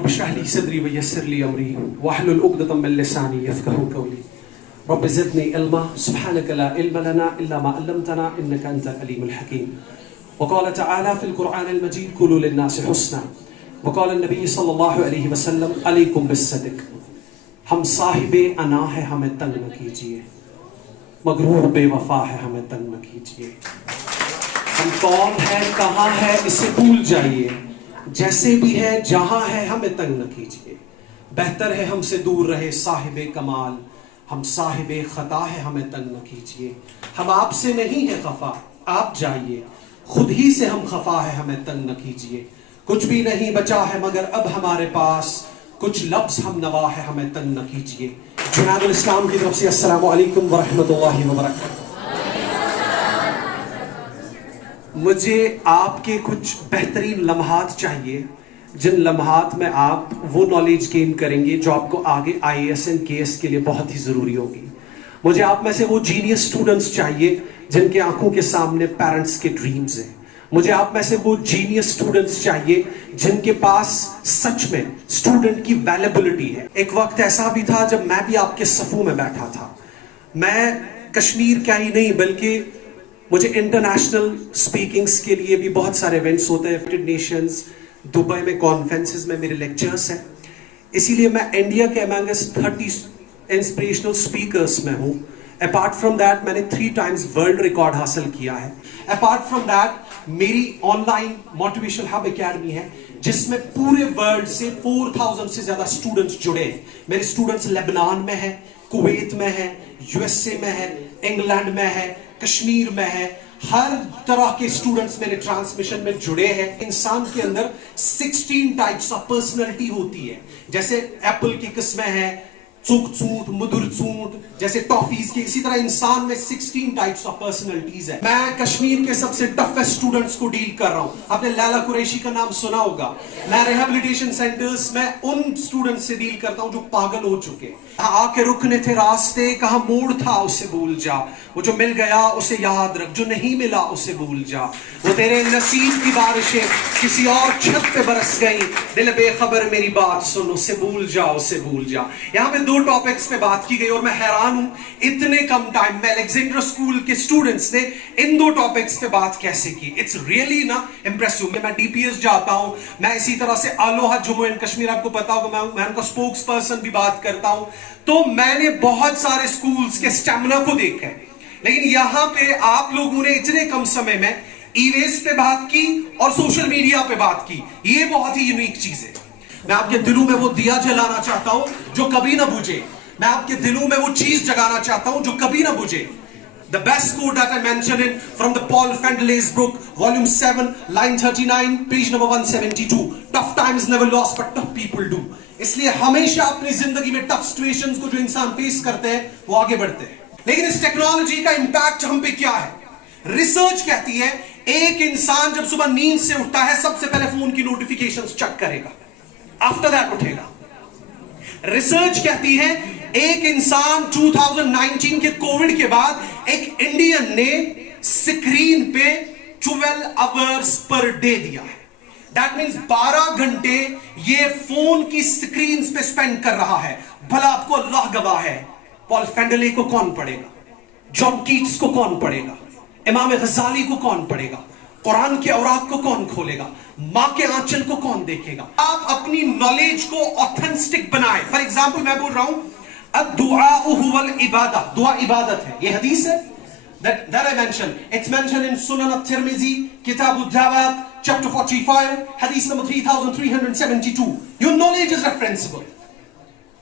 رب اشرح لي صدري ويسر لي أمري واحلل عقدة من لساني يفقهوا قولي رب زدني علما سبحانك لا علم لنا إلا ما علمتنا إنك أنت العليم الحكيم. وقال تعالى في القرآن المجيد كلوا للناس حسنا. وقال النبی صلی اللہ علیہ وسلم علیکم بالصدق. ہم صاحب انا ہے ہمیں تنگ نہ کیجیے، مغرور بے وفا ہے ہمیں تنگ نہ کیجیے. ہم کون ہے کہاں ہے اسے بھول جائیے، جیسے بھی ہے جہاں ہے ہمیں تنگ نہ کیجیے. بہتر ہے ہم سے دور رہے صاحب کمال، ہم صاحب خطا ہے ہمیں تنگ نہ کیجیے. ہم آپ سے نہیں ہے خفا آپ جائیے، خود ہی سے ہم خفا ہے ہمیں تنگ نہ کیجیے. کچھ بھی نہیں بچا ہے مگر اب ہمارے پاس، کچھ لفظ ہم نوا ہے ہمیں تنگ نہ کیجیے. جناب الاسلام کی طرف سے السلام علیکم ورحمۃ اللہ وبرکاتہ. مجھے آپ کے کچھ بہترین لمحات چاہیے جن لمحات میں آپ وہ نالج گین کریں گے جو آپ کو آگے آئی ایس اینڈ کے ایس کے لیے بہت ہی ضروری ہوگی. مجھے آپ میں سے وہ جینیس اسٹوڈنٹس چاہیے جن کے آنکھوں کے سامنے پیرنٹس کے ڈریمز ہیں. مجھے آپ میں سے وہ جینیس اسٹوڈنٹس چاہیے جن کے پاس سچ میں اسٹوڈنٹ کی ویلیبلٹی ہے. ایک وقت ایسا بھی تھا جب میں بھی آپ کے صفوں میں بیٹھا تھا. میں کشمیر کیا ہی نہیں بلکہ مجھے انٹرنیشنل سپیکنگز کے لیے بھی بہت سارے ایونٹس ہوتے ہیں. یونائیٹڈ نیشنز، دبئی میں کانفرنسز میں میرے لیکچرز ہیں. اسی لیے میں انڈیا کے امانگسٹ 30 انسپریشنل سپیکرز میں ہوں. اپارٹ فرام دیٹ میں نے 3 ٹائمز ورلڈ ریکارڈ حاصل کیا ہے. اپارٹ فرام دیٹ میری on line motivation hub academy ہے جس میں پورے ورلڈ سے 4000 سے زیادہ اسٹوڈنٹس جڑے ہیں. میرے اسٹوڈنٹس لبنان میں ہیں، کویت میں ہیں، یو ایس اے میں ہیں، انگلینڈ میں ہے، کشمیر میں ہے. ہر طرح کے اسٹوڈنٹس میرے ٹرانسمیشن میں جڑے ہیں. انسان کے اندر 16 ٹائپس آف پرسنالٹی ہوتی ہے. جیسے ایپل کی قسمیں ہیں، چوک چونٹ، مدر چونٹ، جیسے ٹافیز کی، اسی طرح انسان میں 16 ٹائپس آف پرسنالٹیز ہیں. میں کشمیر کے سب سے ٹفسٹ اسٹوڈنٹس کو ڈیل کر رہا ہوں. آپ نے لیلا قریشی کا نام سنا ہوگا. میں ریہیبلیٹیشن سینٹرز میں ان اسٹوڈنٹس سے ڈیل کرتا ہوں جو پاگل ہو چکے. آ کے رکنے تھے راستے، کہاں موڑ تھا اسے بھول جا. وہ جو مل گیا اسے یاد رکھ، جو نہیں ملا اسے بھول جا. وہ تیرے نصیب کی بارشیں کسی اور چھت پہ برس گئی، دل بے خبر میری بات سن، اسے بھول جا اسے بھول جا. یہاں پہ 2 ٹاپکس پہ بات کی گئی اور میں حیران ہوں اتنے کم ٹائم میں الیگزینڈر اسکول کے اسٹوڈنٹس نے ان 2 ٹاپکس پہ بات کیسے کی. اٹس ریئلی نا امپریسو. میں ڈی پی ایس جاتا ہوں، میں اسی طرح سے آلوہا جموں اینڈ کشمیر، آپ کو پتا ہوگا میں ان کا اسپوکس پرسن بھی بات کرتا ہوں. تو میں نے بہت سارے اسکولز کے اسٹیمنا کو دیکھا ہے، لیکن یہاں پہ آپ لوگوں نے اتنے کم سمے میں ای ویسٹ پہ بات کی اور سوشل میڈیا پہ بات کی. یہ بہت ہی یونیک چیز ہے. میں آپ کے دلوں میں وہ دیا جلانا چاہتا ہوں جو کبھی نہ بجھے. میں آپ کے دلوں میں وہ چیز جگانا چاہتا ہوں جو کبھی نہ بجھے. The best quote that I mentioned it from the Paul Fendeley's book, volume 7, line 39, page number 172. Tough times never lost, but tough people do. اس لیے ہمیشہ اپنی زندگی میں ٹف سچویشنز کو جو انسان فیس کرتے ہیں وہ آگے بڑھتے ہیں. لیکن اس ٹیکنالوجی کا امپیکٹ ہم پہ کیا ہے؟ ریسرچ کہتی ہے ایک انسان جب صبح نیند سے اٹھتا ہے سب سے پہلے فون کی نوٹیفیکیشنز چیک کرے گا، آفٹر دیٹ اٹھے گا. ریسرچ کہتی ہے ایک انسان 2019 کے کووڈ کے بعد ایک انڈین نے سکرین پہ 12 hours پر ڈے دیا ہے. That means 12 گھنٹے یہ فون کی سکرینز پہ سپینڈ کر رہا ہے. بھلا آپ کو اللہ گواہ ہے، پال فینڈلے کو کون پڑھے گا؟ جان کیٹس کو کون پڑھے گا؟ امام غزالی کو کون پڑھے گا؟ قرآن کے اوراق کو کون کھولے گا؟ ماں کے آنچل کو کون دیکھے گا؟ آپ اپنی نالج کو آتھنٹک بنائیں. فار ایگزامپل میں بول رہا ہوں الدعاء هو العبادہ، دعا عبادت ہے. یہ حدیث ہے that I mentioned. It's mentioned in Sunan al-Tirmizi, Kitab al-Dawat, chapter 45, hadith number 3372. Your knowledge is referenceable.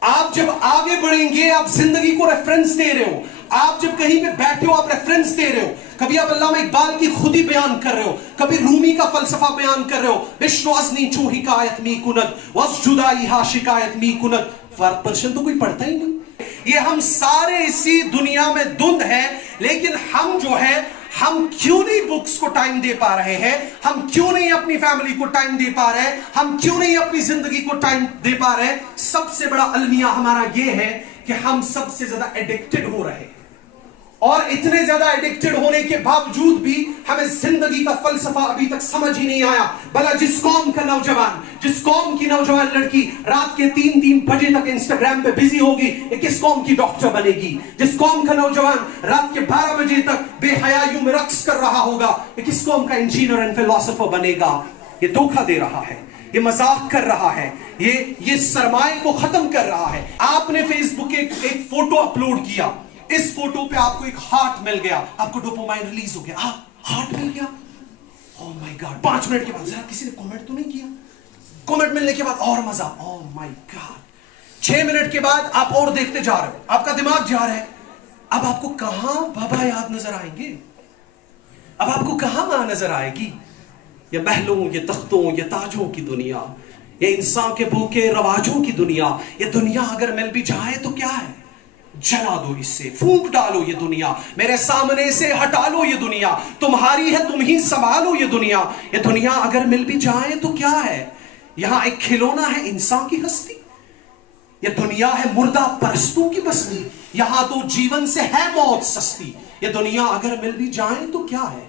آپ جب آگے بڑھیں گے آپ زندگی کو ریفرنس دے رہے ہو. آپ جب کہیں پہ بیٹھے ہو آپ ریفرنس دے رہے ہو. کبھی آپ علامہ اقبال کی خودی بیان کر رہے ہو، کبھی رومی کا فلسفہ بیان کر رہے ہو. بشنو ازنی چو حکایت می کند وز جدائی ہا شکایت می کند. فرق پرشن تو کوئی پڑھتا ہی نہیں. یہ ہم سارے اسی دنیا میں دھند ہیں، لیکن ہم جو ہے ہم کیوں نہیں بکس کو ٹائم دے پا رہے ہیں؟ ہم کیوں نہیں اپنی فیملی کو ٹائم دے پا رہے ہیں؟ ہم کیوں نہیں اپنی زندگی کو ٹائم دے پا رہے ہیں؟ سب سے بڑا المیہ ہمارا یہ ہے کہ ہم سب سے زیادہ ایڈکٹڈ ہو رہے ہیں. اور اتنے زیادہ ایڈکٹڈ ہونے کے باوجود بھی ہمیں زندگی کا فلسفہ ابھی تک سمجھ ہی نہیں آیا. بھلا جس قوم کا نوجوان, جس قوم کی نوجوان لڑکی رات کے 3 بجے تک انسٹاگرام پہ بزی ہوگی, یہ کس قوم کی ڈاکٹر بنے گی؟ جس قوم کا نوجوان رات کے 12 بجے تک بے حیائیوں میں رقص کر رہا ہوگا, یہ کس قوم کا انجینئر اینڈ فلاسفر بنے گا؟ یہ دھوکہ دے رہا ہے, یہ مذاق کر رہا ہے, یہ سرمایہ کو ختم کر رہا ہے. آپ نے فیس بک ایک فوٹو اپلوڈ کیا, اس فوٹو پہ آپ کو ایک ہارٹ مل گیا, آپ کو ڈوپامائن ریلیز ہو گیا, ہارٹ مل گیا, او مائی گاڈ. 5 منٹ کے بعد ذرا کسی نے کامنٹ تو نہیں کیا, کامنٹ ملنے کے بعد اور مزہ, او مائی گاڈ. 6 منٹ کے بعد آپ اور دیکھتے جا رہے ہو, آپ کا دماغ جا رہا ہے. اب آپ کو کہاں بابا یاد نظر آئیں گے؟ اب آپ کو کہاں ماں نظر آئے گی؟ یہ محلوں, یہ تختوں, یہ تاجوں کی دنیا, یہ انسان کے بھوکے رواجوں کی دنیا. یہ دنیا اگر مل بھی جائے تو کیا ہے؟ جلا دو اس سے, پھونک ڈالو یہ دنیا, میرے سامنے سے ہٹا لو یہ دنیا. تمہاری ہے, تم ہی سنبھالو یہ دنیا. یہ دنیا اگر مل بھی جائے تو کیا ہے؟ یہاں ایک کھلونا ہے انسان کی ہستی. یہ دنیا ہے مردہ پرستوں کی بستی, یہاں تو جیون سے ہے موت سستی. یہ دنیا اگر مل بھی جائے تو کیا ہے؟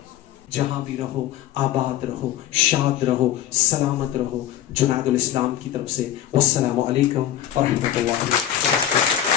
جہاں بھی رہو آباد رہو, شاد رہو, سلامت رہو. جنید الاسلام کی طرف سے والسلام علیکم ورحمۃ اللہ وبرکاتہ.